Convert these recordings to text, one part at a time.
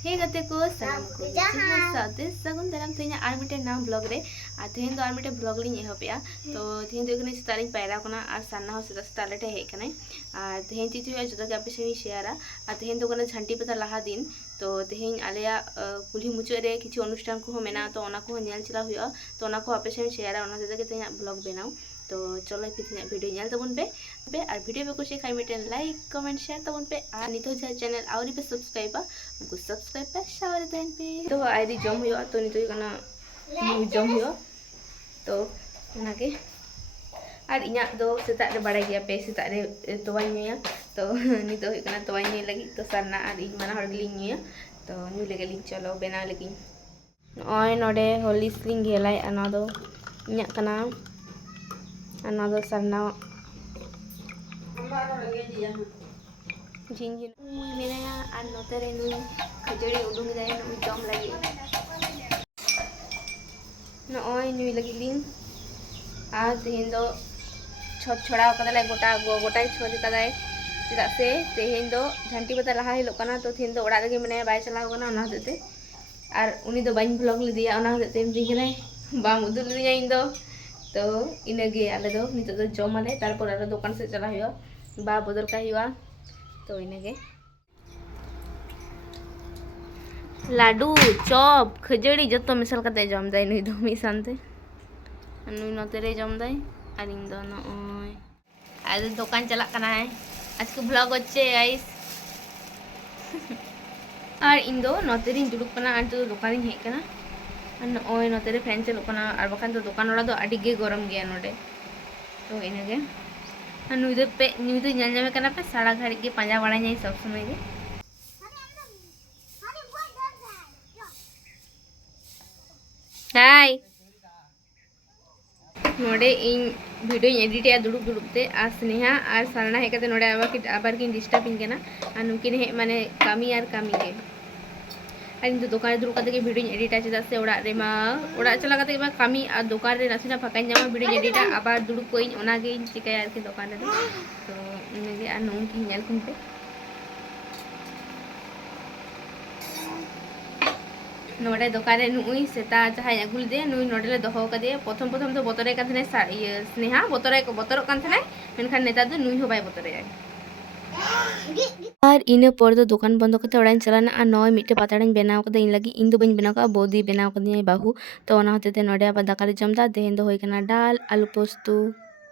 हे गते को सलाम को साथे सगुन दाराम तेना आर मिटे नाम ब्लॉग रे आ तेन दो आर मिटे ब्लॉग लिंग एहोपेया तो तेन दो कने स्टारिंग पैरा कोना आर सान्ना हो सेता स्टार लेटे हे कने आ तेन चिचु या जतो के आपे सेमी शेयरा आ तेन दो कने झंटी पता लहा दिन तो तेन आलेया कुली मुचो रे किछु अनुष्ठान को मेना तो ओना को नेल चला हुआ तो ओना को आपे सेमी शेयरा ओना तेते के तेना ब्लॉग बनाओ तो चलो फिर वीडियो नेल तबन पे और वीडियो पे कुछ खाई मिटे लाइक कमेंट शेयर तबन पे और नितो जा चैनल आवरी पे सब्सक्राइब उनको सब्सक्राइब पे शावर तहन पे तो आईदी जम हुआ तो नितो कना जम हुआ तो नाके और इना दो सेता रे बड़ाई गया पे सेता रे तोवाई नुया तो नितो कना तोवाई नुय लगी तो सरना और इन माना हर गलिंग नुया तो नु लेगे लिंग चलो बना लगी ओय नोडे होली स्लिंग गेलाई अना दो इना कना अना दो सरना जिंजिन मेनाया और नोते रे नुई खजड़ी उडुंग जाए नुई जम लगी नोय नुई लगी लिंग और तेहेन दो छत छोड़ा कदाले गोटा गोटाई छोड़ कदाय चेदा से तेहेन दो झंटी पता लहा हिलो कना तो तेहेन दो ओड़ा रेगे मेनाया बाय चलाव कना ओना हतेते और उनी दो बाइन ब्लॉग लिदिया ओना हतेते मिदी कनाय बाम उदुल लिदिया इन दो तो इनगे आले दो नितो दो जम आले तारपर आरो दुकान से चला हुआ बा बदल का हुआ तो इनगे लाडू चॉप खजड़ी जतो मिसल कते जम दाय नुई दो मी सानते नुई नते रे जम दाय और इन दो नय आज दुकान चला कना है आज के ब्लॉग होच्छे गाइस और इन दो नते रे दुड़ुब कना और तो दुकान रे हेज कना और नते रे फैन चलो कना और बखान तो दुकान ओड़ा दो आडी गे गरम गया नोडे तो इनगे नुई दो पे नुई दो नेल जामे कना पे सारा घड़ी के पांजा बाड़ा जाई सब समय गे हाय नोडे इन वीडियो एडिट या दुड़ुब दुड़ुब ते आ स्नेहा और सरना हे कते नोडे आबार किन डिस्टर्ब इन केना और नुकिन हे माने कामी और कामी गे और इन दुकान दुड़ुब कते के वीडियो एडिटा चेदा से ओड़ा रे मा ओड़ा चला कते मा कामी और दुकान रे नासेना फाका जामा वीडियो एडिटा आबार दुड़ुब कोइन ओना गे चिकाया आरके दुकान रे तो इनगे और नोंकी नेल कुनते नोडे दुकान रे नुई सेता जहां अगुल दे नुई नोडे ले दोहो कदे प्रथम प्रथम तो बतरे का थने स्नेहा बतरो कान थने मेनखान नेता दो नुई हो बाय बतरे और इन पर दो दुकान बंद करते ओड़ा चलाना और नय मिट्टे पाताड़ाई बनाव कदा इन लगी इन दो बइन बनाव का बोदी बनाव कदी बाहू तो ओना होते नोडे आबार दाका ले जमदा तेहेन दो होय कना डाल आलू पोस्तो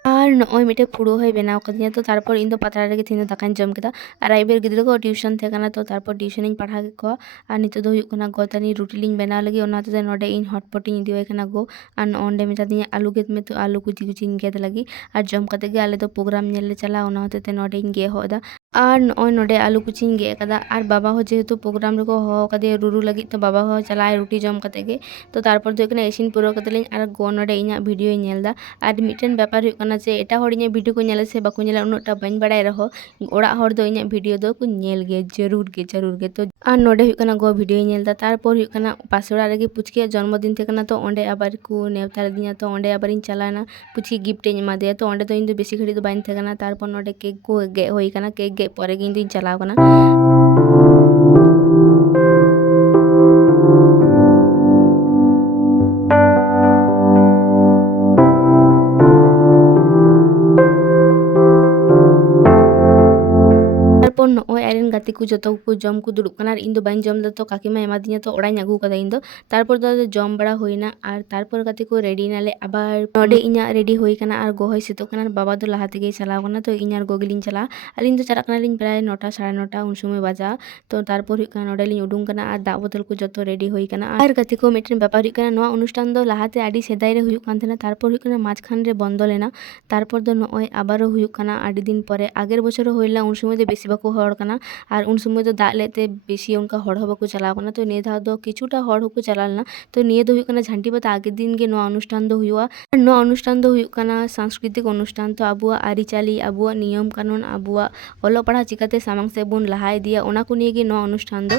और नय मिट्टे फुड़ो है बनाव कदिया तो तारपर इन दो पातड़ा रे तेहेन दाकान जम केदा और आइबर गिद्रा को ट्यूशन थे कना तो तारपर ट्यूशन इन पढ़ा के को और नितो दो हुयुग कना गोतानी रोटी लिंग बनाव लगी ओना होते नोडे इन हॉटपॉट इन दियो कना गो और ओंडे मेता दिया आलू गेद में तो आलू कुची कुची इन गेद लगी और जम कते गे आले दो प्रोग्राम नेल ले चला ओना होते नोडे इन गे होदा और नय नोडे आलू कुची गे कदा और बाबा हो जेहेतु प्रोग्राम रे को हो कदे रुरु लगी तो बाबा हो चलाए रोटी जम कते गे तो तारपर दो कना इसिन पुरो कते लिंग और गो नोडे इना वीडियो नेलदा और मिटन व्यापार हुयुग कना जे एटा हर इना वीडियो को नेला से बाको नेला उनटा बाइन बड़ाय रहो ओड़ा हर दो इना वीडियो दो को नेल गे जरूर गे तो और नोडे हुयुग कना गो वीडियो नेलदा तारपर हुयुग कना पास ओड़ा रे पुचके जन्मदिन थे कना तो ओंडे आबार को नेवता दिया तो ओंडे आबार इन चलाना पुचके गिफ्ट इन एमा दिया तो ओंडे तो इन दो बेसी घड़ी तो बाइन थे कना तारपर नोडे केक को गे होई कना केक गे परे गे इन दो चलाव कना नय आरेन गाते को जो को जम को दुड़ुब कना इन दो बाइन जम दा तो काकीमा एमा दिया तो ओड़ाई आगू कदा इन दो तारपर दो जम बड़ा होइना और तारपर गाते को रेडी नाले आबार नोडे इना रेडी होई कना और गो होय सेतो कना बाबा दो लहा तेगे चलाव कना तो इन और गो गेलिन चला अलिन दो चला कना लिन प्राय 9टा 9:30 उन समय बजा तो तारपर हुई कना नोडे लिन उडुंग कना और दा बोतल को जतो रेडी होई कना और गाते को मिटन व्यापार हुई कना नोआ अनुष्ठान दो लहाते आडी सेदाय रे हुयुग कान थेना तारपर हुई कना माझखान रे बंद लेना तारपर दो नय आबार हुयुग कना आडी दिन परे आगेर बछर होइला उन समय दो बेसी बाको हड़ कना और उन समय तो दाग लेते बेसी उनका हड़ बाको चलाव कना तो निये धाव दो किछुटा हड़ होको चलालना तो निये दो हुयुग कना झंटी पता आगे दिन गे नोआ अनुष्ठान दो हुयुआ नोआ अनुष्ठान दो हुयुग कना सांस्कृतिक अनुष्ठान तो आबुआ आरिचाली आबुआ नियम कानून आबुआ ओलो पढ़ा चिकाते सामांग से बुन लहा इदिया ओना को निये गे नोआ अनुष्ठान दो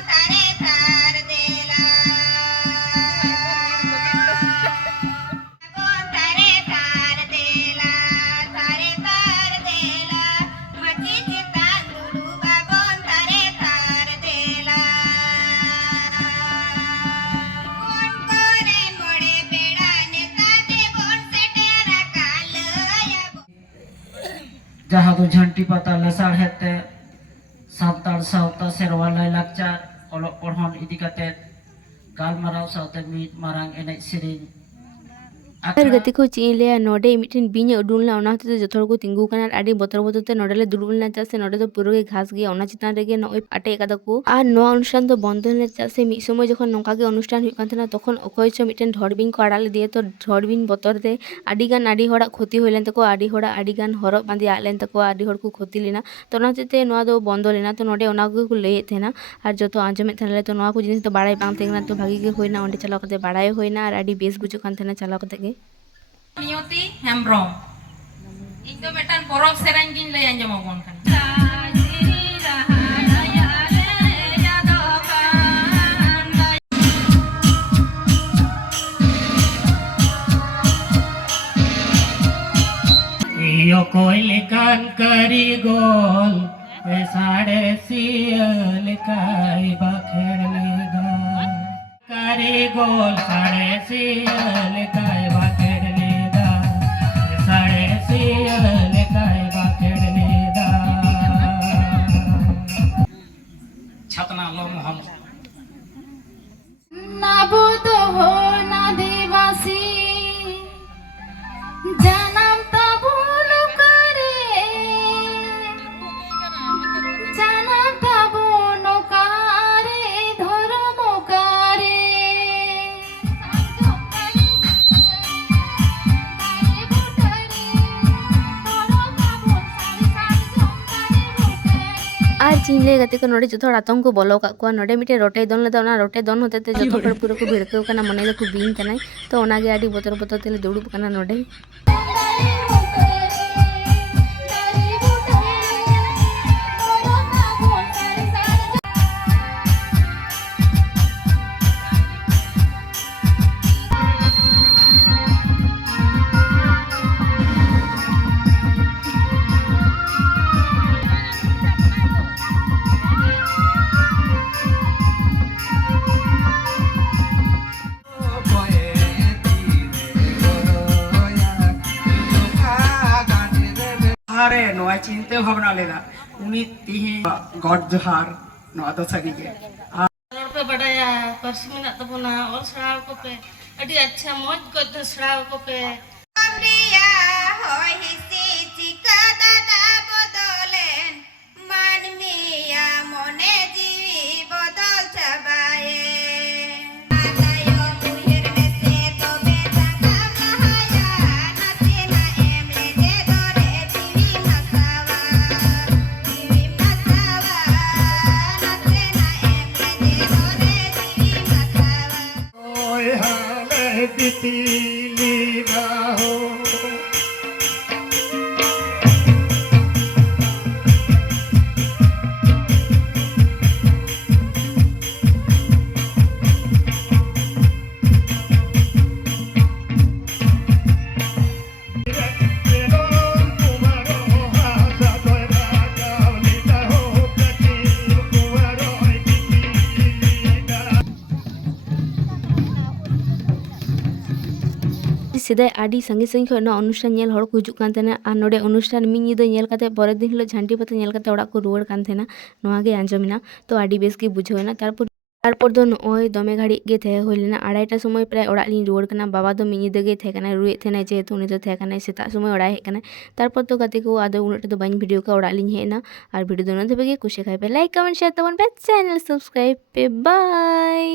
जहाँ दो झंटी पता लसाड़ हेते सान्ताड़ सावता सेरवा लायलाकचार अलग पढ़न इदि काते गालमाराव सावते मीट मारांग एनेज सेरेñ ᱟᱨ आखड़ा ᱜᱟᱛᱮ ᱠᱚ ᱪᱮᱫ ᱤᱧ ᱞᱟᱹᱭᱟ ᱱᱚᱰᱮ ᱢᱤᱫᱴᱮᱱ ᱵᱤᱧ ᱮ ᱩᱰᱩᱠ ᱞᱮᱱᱟ ᱚᱱᱟ ᱦᱚᱛᱮ ᱛᱮ ᱡᱚᱛᱚ ᱦᱚᱲ ᱠᱚ ᱛᱤᱸᱜᱩ ᱟᱠᱟᱱᱟ ᱟᱨ ᱟᱹᱰᱤ ᱵᱚᱛᱚᱨ ᱵᱚᱛᱚᱨ ᱛᱮ ᱱᱚᱰᱮ ᱞᱮ ᱫᱩᱲᱩᱵ ᱞᱮᱱᱟ ᱪᱮᱫᱟᱜ ᱥᱮ ᱱᱚᱰᱮ ᱫᱚ ᱯᱩᱨᱟᱹ ᱜᱮ ᱜᱷᱟᱥ ᱜᱮᱭᱟ ᱚᱱᱟ ᱪᱮᱛᱟन ᱨᱮᱜᱮ ᱱᱚᱜᱼᱚᱭ ᱟᱴᱮᱡ ᱟᱠᱟᱫᱟ ᱠᱚ ᱟᱨ ᱱᱚᱣᱟ ᱚᱱᱩᱥᱴᱷᱟᱱ ᱫᱚ ᱵᱚᱱᱫᱚ ᱞᱮᱱᱟ ᱪᱮᱫᱟᱜ ᱥᱮ ᱢᱤᱫ ᱥᱚᱢᱚᱭ ᱡᱚᱠᱷᱚᱱ ᱱᱚᱝᱠᱟ ᱜᱮ ᱚᱱᱩᱥᱴᱷᱟᱱ ᱦᱩᱭᱩᱜ ᱠᱟᱱ ᱛᱟᱦᱮᱱᱟ ᱛᱚᱠᱷᱚᱱ ᱚᱠᱚᱭ ᱪᱚ ᱢᱤᱫᱴᱮᱱ ᱰᱷᱚᱲ ᱵᱤᱧ ᱠᱚ ᱟᱲᱟᱜ ᱞᱮᱫᱮᱭᱟ ᱛᱚ ᱰᱷᱚᱲ ᱵᱤᱧ ᱵᱚᱛᱚᱨ ᱛᱮ ᱟᱹᱰᱤ ᱦᱚᱲᱟᱜ ᱠᱷᱚᱛᱤ ᱦᱩᱭ ᱞᱮᱱ ᱛᱟᱠᱚᱣᱟ ᱟᱹᱰᱤ ᱦᱚᱲᱟᱜ ᱟᱹᱰᱤᱜᱟन ᱦᱚᱨᱚᱜ ᱵᱟᱸᱫᱮ ᱟᱫ ᱞᱮᱱ ᱛᱟᱠᱚᱣᱟ ᱟᱹᱰᱤ ᱦᱚᱲ ᱠᱚ ᱠᱷᱚᱛᱤ ᱞᱮᱱᱟ ᱛᱚ ᱚᱱᱟ ᱦᱚᱛᱮᱡ ᱛᱮ ᱱᱚᱣᱟ ᱫᱚ ᱵᱚᱱᱫᱚ ᱞᱮᱱᱟ ᱛᱚ ᱱᱚᱰᱮ ᱚᱱᱟ ᱠᱚᱜᱮ ᱠᱚ ᱞᱟᱹᱭᱮᱫ ᱛᱟᱦᱮᱱᱟ ᱟᱨ ᱡᱚᱛᱚ ᱟᱸᱡᱚᱢᱮᱫ ᱛᱟᱦᱮᱱᱟᱞᱮ ᱛᱚ ᱱᱚᱣᱟ ᱠᱚ ᱡᱤᱱᱤᱥ ᱫᱚ ᱵᱟᱲᱟᱭ ᱵᱟᱝ ᱛᱟᱦᱮᱸ ᱠᱟᱱᱟ ᱛᱚ ᱵᱷᱟᱜᱤ ᱜᱮ ᱦᱩᱭᱱᱟ ᱚᱸᱰे ᱪᱟᱞᱟᱣ ᱠᱟᱛᱮ ᱵᱟᱲᱟᱭ ᱦᱩᱭᱱᱟ ᱟᱨ ᱟᱹᱰᱤ ᱵᱮᱥ ᱵᱩᱡᱷᱟᱹᱜ ᱠᱟᱱ ᱛᱟᱦᱮᱱᱟ ᱪᱟᱞᱟᱣ ᱠᱟᱛᱮ ᱜᱮ नियति हेम्ब्रम ᱤᱧ ᱫᱚ ᱢᱤᱫᱴᱟᱝ ᱯᱚᱨᱚᱵ ᱥᱮᱨᱮᱧ ᱜᱤᱧ ᱞᱟᱹᱭ ᱟᱸᱡᱚᱢᱟᱵᱚᱱ ᱠᱟᱱᱟ यो कोई लेकान कारीगोल साड़े सियल काई बाखेड़ लेगा कारीगोल साड़े सियल काई बाखेड़ लेगा साड़े सियल काई बाखेड़ लेगा छतना लो मोहन নাবুদ হো নাদিবাসী জানাম তাবুল করে জানাম তাবুল কারে ধর্ম কারে ᱟᱨ ᱪᱮᱫ ᱤᱧ ᱞᱟᱹᱭ ᱜᱟᱛᱮ ᱠᱚ ᱱᱚᱰᱮ ᱡᱚᱛᱚ ᱦᱚᱲ ᱟᱛᱚᱝ ᱠᱚ ᱵᱚᱞᱚ ᱠᱟᱜ ᱠᱚᱣᱟ ᱱᱚᱰᱮ ᱢᱤᱫᱴᱮᱱ ᱨᱚᱴᱮᱭ ᱫᱚᱱ ᱞᱮᱫᱟ ᱚᱱᱟ ᱨᱚᱴᱮ ᱫᱚᱱ ᱦᱚᱛᱮ ᱛᱮ ᱡᱚᱛᱚ ᱦᱚᱲ ᱯᱩᱨᱟᱹ ᱠᱚ ᱵᱷᱤᱲᱠᱟᱹᱣ ᱠᱟᱱᱟ ᱢᱚᱱᱮ ᱫᱚᱠᱚ ᱵᱤᱧ ᱠᱟᱱᱟᱭ ᱛᱚ ᱚᱱᱟᱜᱮ ᱟᱹᱰᱤ ᱵᱚᱛᱚᱨ ᱵᱚᱛᱚᱨ ᱛᱮᱞᱮ ᱫᱩᱲᱩᱵ ᱠᱟᱱᱟ ᱱᱚᱰᱮ अरे नोआ चिंते भावना लेना उनी तिही गॉड जोहार नोआ तो सगी के पे बड़ाया पर्स में ना तबना और सड़ाव को पे अड़ी अच्छा मौज को तो सड़ाव को पे প্রিয়া হইছি চিকাদানা বদলেন মানমিয়া মনে জীবী বদল চাবায়ে আদায় মুহের মেসে তবে টাকা মাহায়া নাচে না এমলে যে ধরে জীবী মাসাওয়া নাচে না এমলে যে ধরে জীবী মাসাওয়া ओए हाले तितली बाहो ᱥᱮᱫᱟᱭ ᱟᱹᱰᱤ ᱥᱟᱺᱜᱤᱧ ᱥᱟᱺᱜᱤᱧ ᱠᱷᱚᱱ ᱱᱚᱣᱟ ᱚᱱᱩᱥᱴᱷᱟᱱ ᱧᱮᱞ ᱦᱚᱲ ᱠᱚ ᱦᱤᱡᱩᱜ ᱠᱟᱱ ᱛᱟᱦᱮᱱᱟ ᱟᱨ ᱱᱚᱰᱮ ᱚᱱᱩᱥᱴᱷᱟᱱ ᱢᱤᱫ ᱧᱤᱫᱟᱹ ᱧᱮᱞ ᱠᱟᱛᱮ ᱯᱚᱨᱮর ᱫᱤᱱ ᱦᱤᱞᱳᱜ ᱡᱷᱟᱹᱱᱴᱤ ᱯᱟᱛᱟ ᱧᱮल ᱠᱟᱛᱮ ᱚᱲᱟᱜ ᱠᱚ ᱨᱩᱣᱟᱹᱲ ᱠᱟᱱ ᱛᱟᱦᱮᱱᱟ ᱱᱚᱣᱟ ᱜᱮ ᱟᱸᱡᱚᱢᱮᱱᱟ ᱛᱚ ᱟᱹᱰᱤ ᱵᱮᱥ ᱜᱮ ᱵᱩᱡᱷᱟᱹᱣᱮᱱᱟ ᱛᱟᱨᱯᱚᱨ ᱫᱚ ᱱᱚᱜᱼᱚᱭ ᱫᱚᱢᱮ ᱜᱷᱟᱹᱲᱤᱡ ᱜᱮ ᱛᱟᱦᱮᱸ ᱦᱩᱭ ᱞᱮᱱᱟ 2:30 ᱥᱚᱢᱚᱭ ᱯᱨᱟᱭ ᱚᱲᱟᱜ ᱞᱤᱧ ᱨᱩᱣᱟᱹᱲ ᱠᱟᱱᱟ ᱵᱟᱵᱟ ᱫᱚ ᱢᱤᱫ ᱧᱤᱫᱟᱹ ᱜᱮ ᱛᱟᱦᱮᱸ ᱠᱟᱱᱟᱭ ᱨᱩᱣᱟᱹᱜ ᱛᱟᱦᱮᱱᱟᱭ ᱡᱮᱦᱮᱛᱩ ᱩᱱᱤ ᱫᱚ ᱛᱟᱦᱮᱸ ᱠᱟᱱᱟᱭ ᱥᱮᱛᱟᱜ ᱥᱚᱢᱚᱭ ᱚᱲᱟᱜ ᱦᱮᱡ ᱠᱟᱱᱟᱭ ᱛᱟᱨᱯᱚᱨ ᱫᱚ ᱜᱟᱛᱮ ᱠᱚ ᱟᱫᱚ ᱩᱱᱟᱹᱜ ᱴᱟ ᱫᱚ ᱵᱟᱹᱧ ᱵᱷᱤᱰᱤᱭᱳ ᱠᱟᱜ ᱚᱲᱟᱜ ᱞᱤᱧ ᱦᱮᱡ ᱮᱱᱟ ᱟᱨ ᱵᱷᱤᱰᱤᱭᱳ ᱫᱚ ᱩᱱᱟᱹᱜ ᱫᱷᱟᱹᱵᱤᱡ ᱜᱮ ᱠᱩᱥᱤ ᱠᱷᱟᱡ ᱯᱮ ᱞᱟইᱠ ᱠᱚᱢᱮন্ট শেয়ার ᱛᱟᱵᱚᱱ ᱯᱮ ᱪᱮᱱᱮᱞ ᱥᱟᱵᱥক্রাইব ᱯᱮ ᱵᱟᱭ